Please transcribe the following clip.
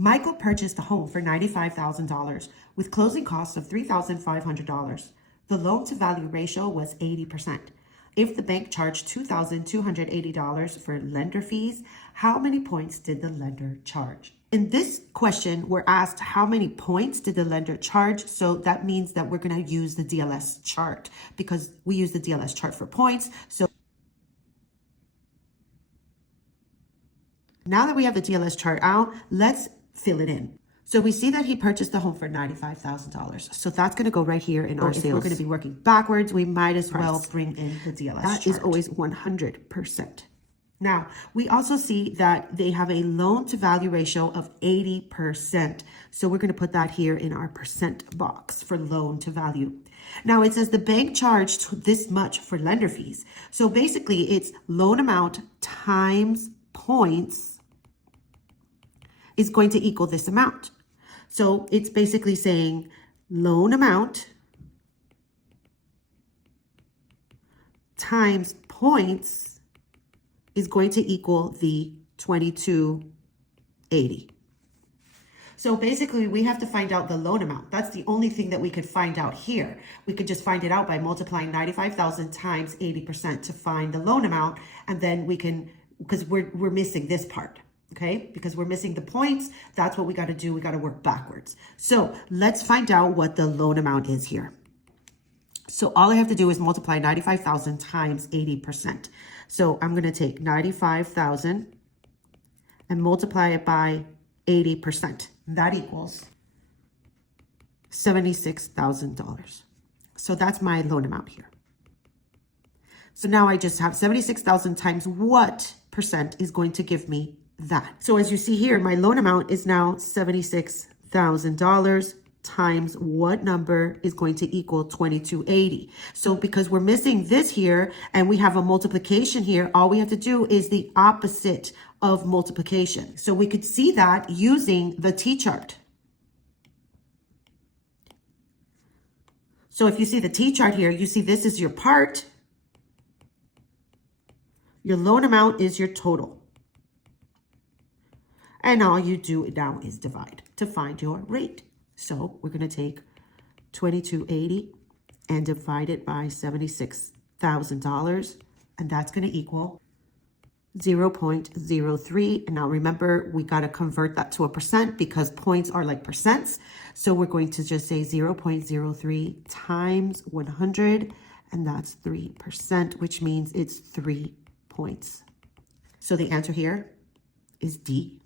Michael purchased a home for $95,000 with closing costs of $3,500. The loan-to-value ratio was 80%. If the bank charged $2,280 for lender fees, how many points did the lender charge? In this question, we're asked how many points did the lender charge? So that means that we're going to use the DLS chart because we use the DLS chart for points. So now that we have the DLS chart out, let's fill it in. So we see that he purchased the home for $95,000. So that's going to go right here in our sales. If we're going to be working backwards, we might as well bring in the DLS chart. That is always 100%. Now, we also see that they have a loan to value ratio of 80%. So we're going to put that here in our percent box for loan to value. Now it says the bank charged this much for lender fees. So basically it's loan amount times points is going to equal this amount. So it's basically saying loan amount times points is going to equal the 2280. So basically we have to find out the loan amount. That's the only thing that we could find out here. We could just find it out by multiplying 95,000 times 80% to find the loan amount. And then we can, because we're missing this part, okay? Because we're missing the points, that's what we got to do. We got to work backwards. So let's find out what the loan amount is here. So all I have to do is multiply 95,000 times 80%. So I'm going to take 95,000 and multiply it by 80%. That equals $76,000. So that's my loan amount here. So now I just have 76,000 times what percent is going to give me that. So as you see here, my loan amount is now $76,000 times what number is going to equal 2280. So because we're missing this here and we have a multiplication here, all we have to do is the opposite of multiplication. So we could see that using the T-chart. So if you see the T-chart here, you see this is your part. Your loan amount is your total. And all you do now is divide to find your rate. So we're going to take 2280 and divide it by $76,000. And that's going to equal 0.03. And now remember, we got to convert that to a percent because points are like percents. So we're going to just say 0.03 times 100. And that's 3%, which means it's 3 points. So the answer here is D.